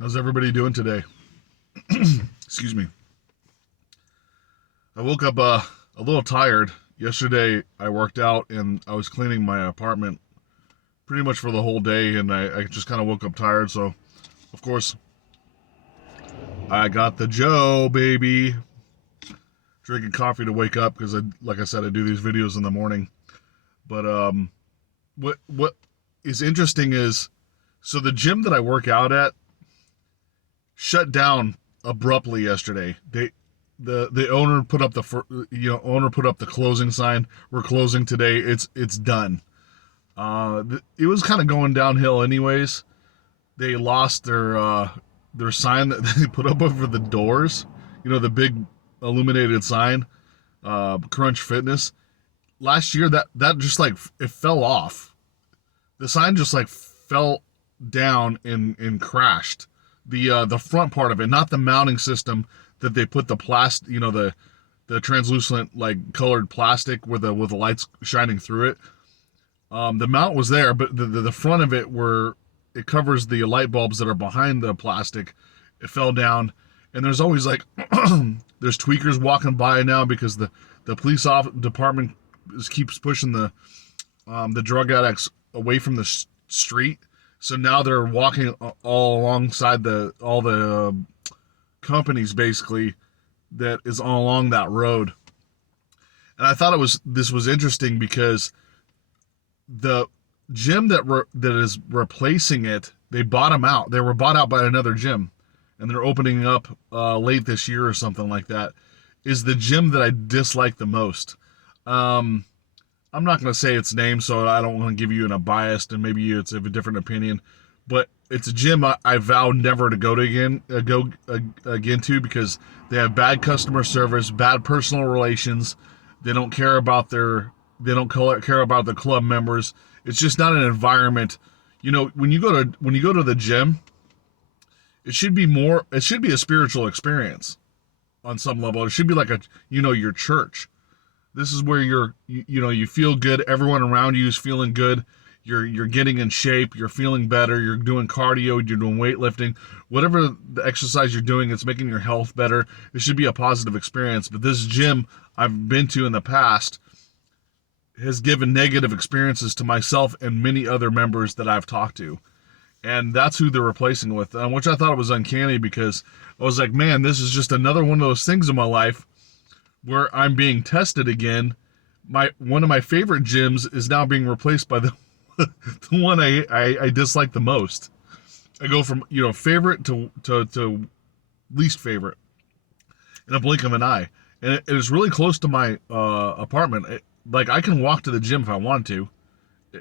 How's everybody doing today? Excuse me. I woke up a little tired. Yesterday I worked out and I was cleaning my apartment pretty much for the whole day, and I just kind of woke up tired. So, of course, I got the Joe, baby. Drinking coffee to wake up because, like I said, I do these videos in the morning. But what is interesting is, so the gym that I work out at shut down abruptly yesterday. The owner put up the closing sign. We're closing today. It's done. It was kind of going downhill anyways. They lost their sign that they put up over the doors. The big illuminated sign, Crunch Fitness. Last year that just like it fell off. The sign just like fell down and crashed. The front part of it, not the mounting system that they put the plastic, the translucent like colored plastic with the lights shining through it. The mount was there, but the front of it, where it covers the light bulbs that are behind the plastic, it fell down. And there's always like there's tweakers walking by now because the police department keeps pushing the drug addicts away from the street. So now they're walking all alongside all the companies basically that is all along that road. And I thought this was interesting because the gym that is replacing it, they bought them out. They were bought out by another gym, and they're opening up late this year or something like that. Is the gym that I dislike the most. I'm not going to say its name, so I don't want to give you a biased, and maybe it's of a different opinion. But it's a gym I vow never to go again to, because they have bad customer service, bad personal relations. They don't care about care about the club members. It's just not an environment. When you go to the gym, it should be a spiritual experience on some level. It should be like your church. This is where you feel good. Everyone around you is feeling good. You're getting in shape. You're feeling better. You're doing cardio. You're doing weightlifting. Whatever the exercise you're doing, it's making your health better. It should be a positive experience. But this gym I've been to in the past has given negative experiences to myself and many other members that I've talked to. And that's who they're replacing with, which I thought was uncanny, because I was like, man, this is just another one of those things in my life where I'm being tested again. One of my favorite gyms is now being replaced by the one I dislike the most. I go from favorite to least favorite in a blink of an eye, and it is really close to my apartment. Like, I can walk to the gym if I want to.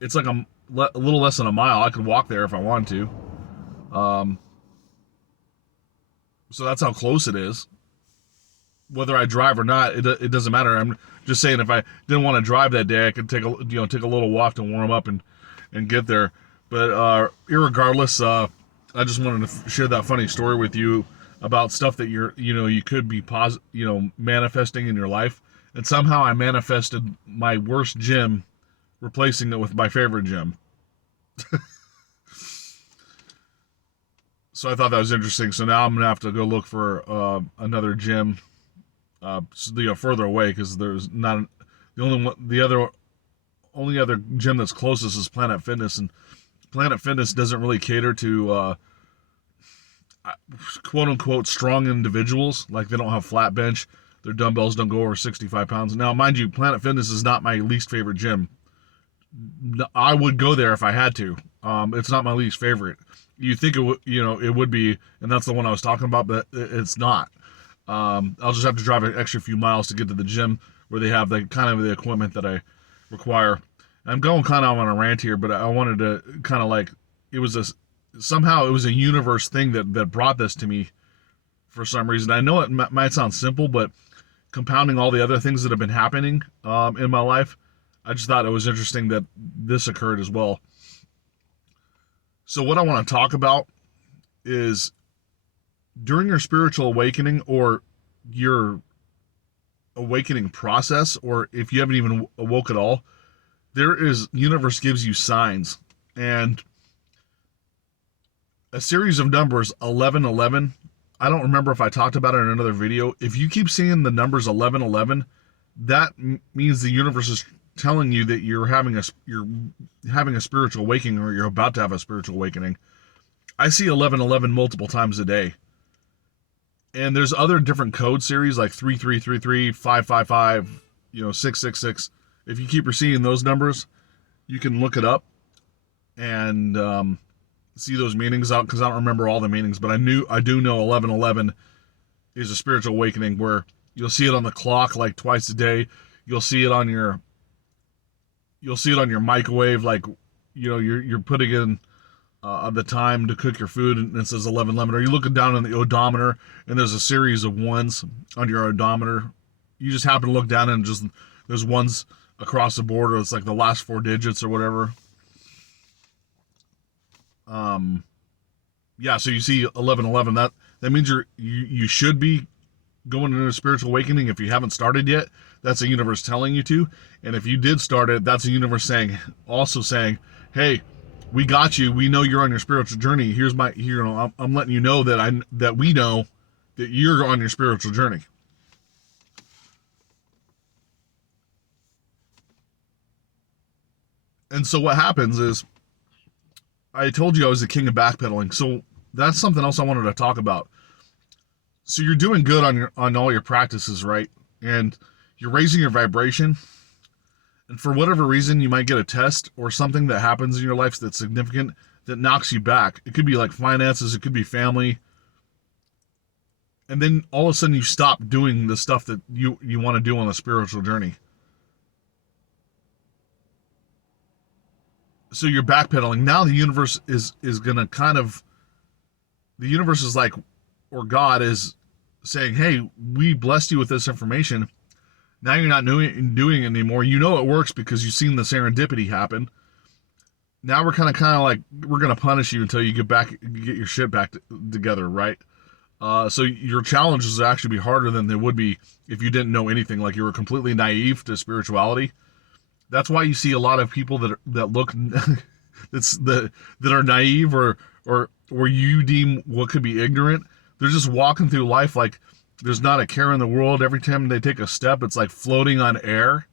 It's like a little less than a mile. I could walk there if I want to. So that's how close it is. Whether I drive or not, it doesn't matter. I'm just saying, if I didn't want to drive that day, I could take a little walk to warm up and get there. But irregardless, I just wanted to share that funny story with you about stuff that you could be manifesting in your life. And somehow I manifested my worst gym, replacing it with my favorite gym. So I thought that was interesting. So now I'm gonna have to go look for another gym, further away, because there's not the only one. The only other gym that's closest is Planet Fitness, and Planet Fitness doesn't really cater to quote unquote strong individuals. Like, they don't have flat bench. Their dumbbells don't go over 65 pounds. Now, mind you, Planet Fitness is not my least favorite gym. I would go there if I had to. It's not my least favorite. You think it would be, and that's the one I was talking about, but it's not. I'll just have to drive an extra few miles to get to the gym where they have the equipment that I require. I'm going kind of on a rant here, but I wanted to kind of like, somehow it was a universe thing that brought this to me for some reason. I know it might sound simple, but compounding all the other things that have been happening in my life, I just thought it was interesting that this occurred as well. So what I want to talk about is, during your spiritual awakening, or your awakening process, or if you haven't even awoke at all, universe gives you signs. And a series of numbers 1111. I don't remember if I talked about it in another video. If you keep seeing the numbers 1111, that means the universe is telling you that you're having a spiritual awakening, or you're about to have a spiritual awakening. I see 1111 multiple times a day. And there's other different code series like 3333, 555, 666. If you keep seeing those numbers, you can look it up and see those meanings out, because I don't remember all the meanings, but I do know 1111 is a spiritual awakening, where you'll see it on the clock like twice a day. You'll see it on your microwave, like you're putting in the time to cook your food, and it says 1111. Or you're looking down on the odometer and there's a series of ones on your odometer. You just happen to look down and just there's ones across the board, or it's like the last 4 digits or whatever. Yeah, so you see 1111. That means you should be going into a spiritual awakening. If you haven't started yet, that's the universe telling you to. And if you did start it, that's the universe also saying, hey, we got you. We know you're on your spiritual journey. I'm letting you know that we know that you're on your spiritual journey. And so what happens is, I told you I was the king of backpedaling. So that's something else I wanted to talk about. So you're doing good on all your practices, right? And you're raising your vibration. And for whatever reason, you might get a test or something that happens in your life that's significant that knocks you back. It could be like finances, it could be family. And then all of a sudden you stop doing the stuff that you want to do on a spiritual journey. So you're backpedaling. Now the universe is going to the universe is like, or God is saying, hey, we blessed you with this information. Now you're not doing it anymore. You know it works because you've seen the serendipity happen. Now we're kind of like, we're going to punish you until you get your shit back together, right? So your challenges will actually be harder than they would be if you didn't know anything, like you were completely naive to spirituality. That's why you see a lot of people that look that are naive or you deem what could be ignorant. They're just walking through life like there's not a care in the world. Every time they take a step, it's like floating on air,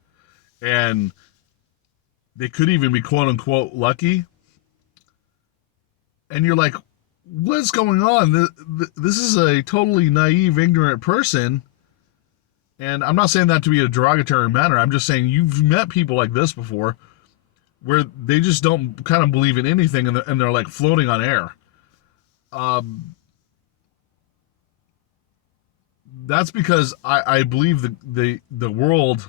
and they could even be quote unquote lucky. And you're like, what's going on? This is a totally naive, ignorant person. And I'm not saying that to be a derogatory manner. I'm just saying you've met people like this before, where they just don't kind of believe in anything, and they're like floating on air. That's because I believe the world,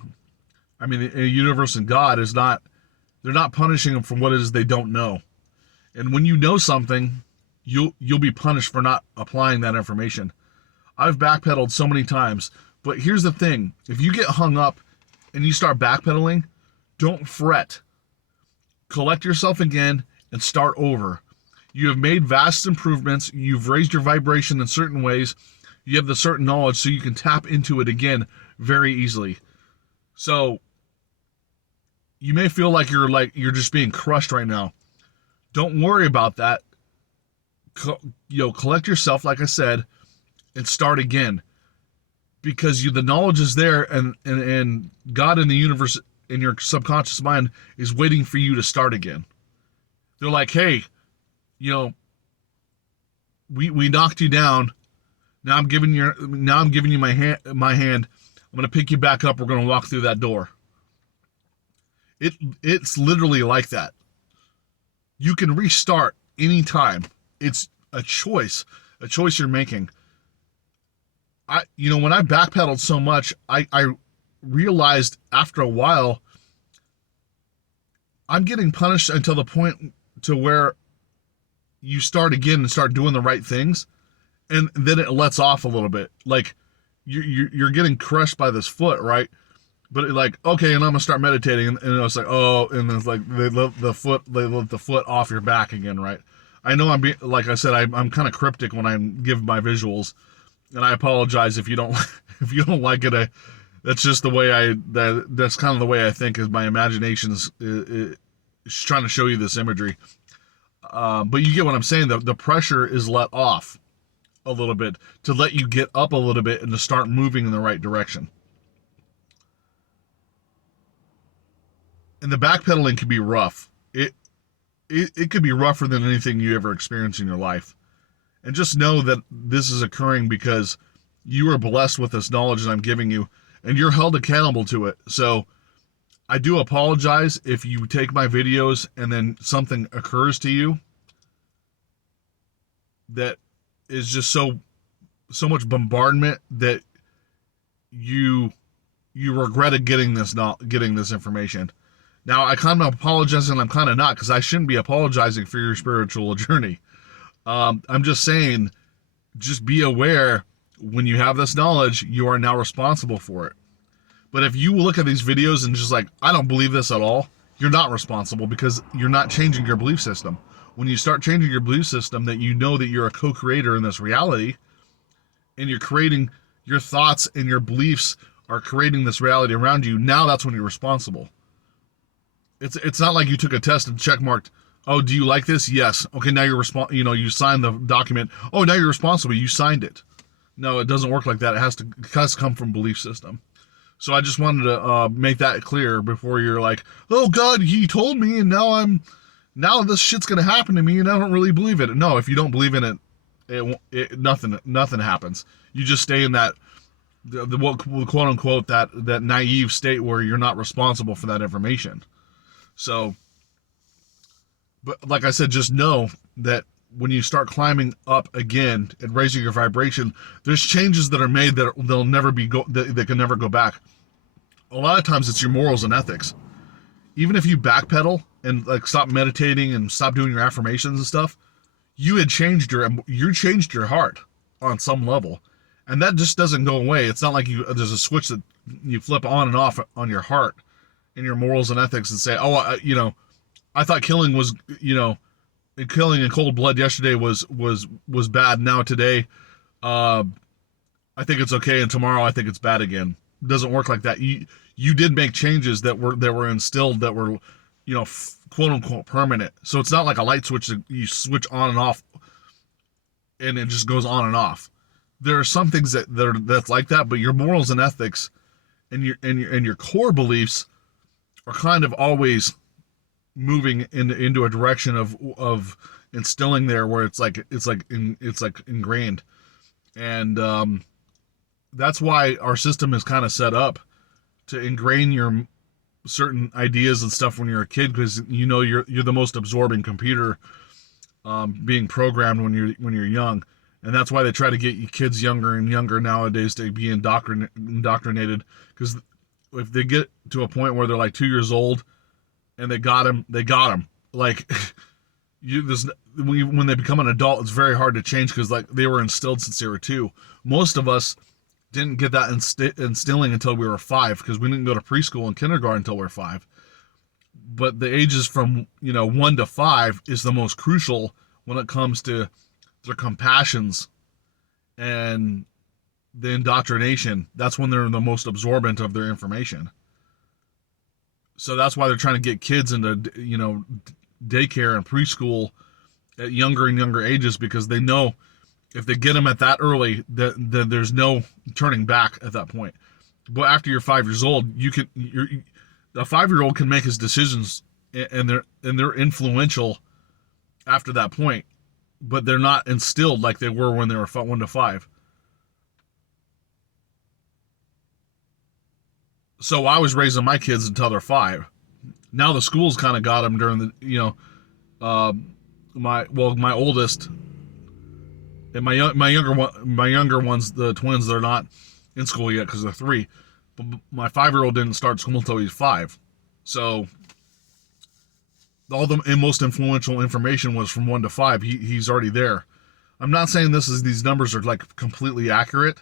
I mean, the universe and God they're not punishing them for what it is they don't know. And when you know something, you'll be punished for not applying that information. I've backpedaled so many times. But here's the thing. If you get hung up and you start backpedaling, don't fret. Collect yourself again and start over. You have made vast improvements. You've raised your vibration in certain ways. You have the certain knowledge so you can tap into it again very easily. So you may feel like you're just being crushed right now. Don't worry about that. Collect yourself, like I said, and start again. Because the knowledge is there, and God in the universe in your subconscious mind is waiting for you to start again. They're like, hey, we knocked you down. Now I'm giving you my hand. I'm going to pick you back up. We're going to walk through that door. It's literally like that. You can restart anytime. It's a choice you're making. When I backpedaled so much, I realized after a while, I'm getting punished until the point to where you start again and start doing the right things, and then it lets off a little bit. Like you're getting crushed by this foot, right? But okay, and I'm gonna start meditating, and it's like, oh, and then it's like they let the foot off your back again, right? I know like I said, I'm kind of cryptic when I give my visuals. And I apologize if you don't like it. That's just the way that's kind of the way I think, is my imagination is trying to show you this imagery. But you get what I'm saying. The pressure is let off a little bit to let you get up a little bit and to start moving in the right direction. And the backpedaling can be rough. It could be rougher than anything you ever experienced in your life. And just know that this is occurring because you are blessed with this knowledge that I'm giving you, and you're held accountable to it. So I do apologize if you take my videos and then something occurs to you that is just so much bombardment that you regretted getting this information. Now I kind of apologize and I'm kind of not, because I shouldn't be apologizing for your spiritual journey. I'm just saying, just be aware when you have this knowledge, you are now responsible for it. But if you look at these videos and just like, I don't believe this at all, you're not responsible, because you're not changing your belief system. When you start changing your belief system, that you know that you're a co-creator in this reality, and you're creating your thoughts and your beliefs are creating this reality around you, now that's when you're responsible. It's not like you took a test and check marked, oh, do you like this? Yes. Okay, now you're you signed the document. Oh, now you're responsible. You signed it. No, it doesn't work like that. It has to come from belief system. So I just wanted to make that clear before you're like, oh God, he told me, and now this shit's gonna happen to me, and I don't really believe it. No, if you don't believe in it, nothing happens. You just stay in that the quote unquote that naive state where you're not responsible for that information. So, but like I said, just know that when you start climbing up again and raising your vibration, there's changes that are made that they'll never they can never go back. A lot of times it's your morals and ethics. Even if you backpedal and like stop meditating and stop doing your affirmations and stuff, you changed your heart on some level, and that just doesn't go away. It's not like there's a switch that you flip on and off on your heart and your morals and ethics and say, oh, I thought killing was, killing in cold blood yesterday was bad. Now today, I think it's okay, and tomorrow I think it's bad again. It doesn't work like that. You did make changes that were instilled, that were, quote unquote permanent. So it's not like a light switch that you switch on and off, and it just goes on and off. There are some things that's like that, but your morals and ethics and your core beliefs are kind of always moving into a direction of instilling there, where it's like ingrained. And that's why our system is kind of set up to ingrain your certain ideas and stuff when you're a kid, because you're the most absorbing computer being programmed when you're young. And that's why they try to get you kids younger and younger nowadays to be indoctrinated, because if they get to a point where they're like 2 years old and they got him. Like, when they become an adult, it's very hard to change, because like they were instilled since they were 2. Most of us didn't get that instilling until we were 5, because we didn't go to preschool and kindergarten until we were 5. But the ages from 1 to 5 is the most crucial when it comes to their compassions and the indoctrination. That's when they're the most absorbent of their information. So that's why they're trying to get kids into daycare and preschool at younger and younger ages, because they know if they get them at that early, that there's no turning back at that point. But after you're 5 years old, a 5-year-old can make his decisions, and they're influential after that point, but they're not instilled like they were when they were 1 to 5. So I was raising my kids until they're 5. Now the school's kind of got them during the my oldest and my younger ones, the twins, they're not in school yet because they're 3. But my 5-year-old didn't start school until he's 5. So all the most influential information was from 1 to 5. He's already there. I'm not saying these numbers are like completely accurate.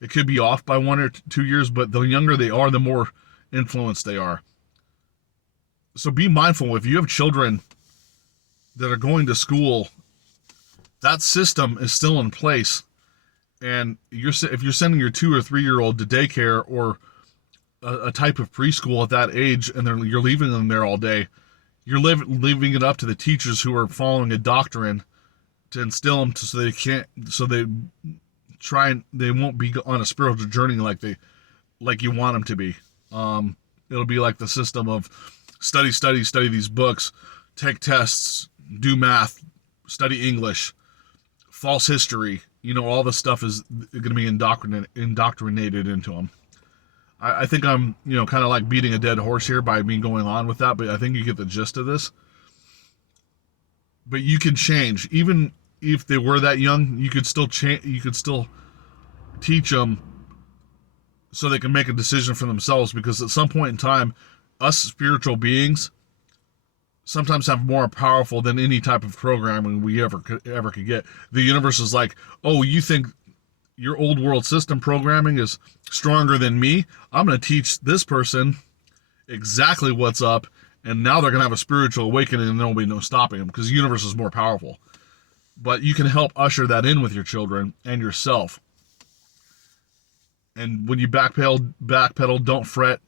It could be off by 1 or 2 years, but the younger they are, the more influenced they are. So be mindful. If you have children that are going to school, that system is still in place. And if you're sending your 2 or 3-year-old to daycare or a type of preschool at that age, and you're leaving them there all day, you're leaving it up to the teachers who are following a doctrine to instill them so they won't be on a spiritual journey like you want them to be. It'll be like the system of study these books, take tests, do math, study English, false history. All this stuff is going to be indoctrinated into them. I think I'm, kind of like beating a dead horse here by me going on with that, but I think you get the gist of this. But you can change. Even if they were that young, you could still change. You could still teach them so they can make a decision for themselves, because at some point in time, us spiritual beings sometimes have more powerful than any type of programming we ever could get. The universe is like, oh, you think your old world system programming is stronger than me? I'm going to teach this person exactly what's up, and now they're going to have a spiritual awakening, and there will be no stopping them, because the universe is more powerful. But you can help usher that in with your children and yourself. And when you backpedal, don't fret.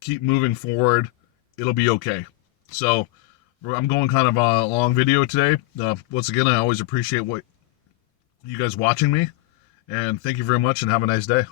Keep moving forward. It'll be okay. So I'm going kind of a long video today. Once again, I always appreciate what you guys watching me. And thank you very much, and have a nice day.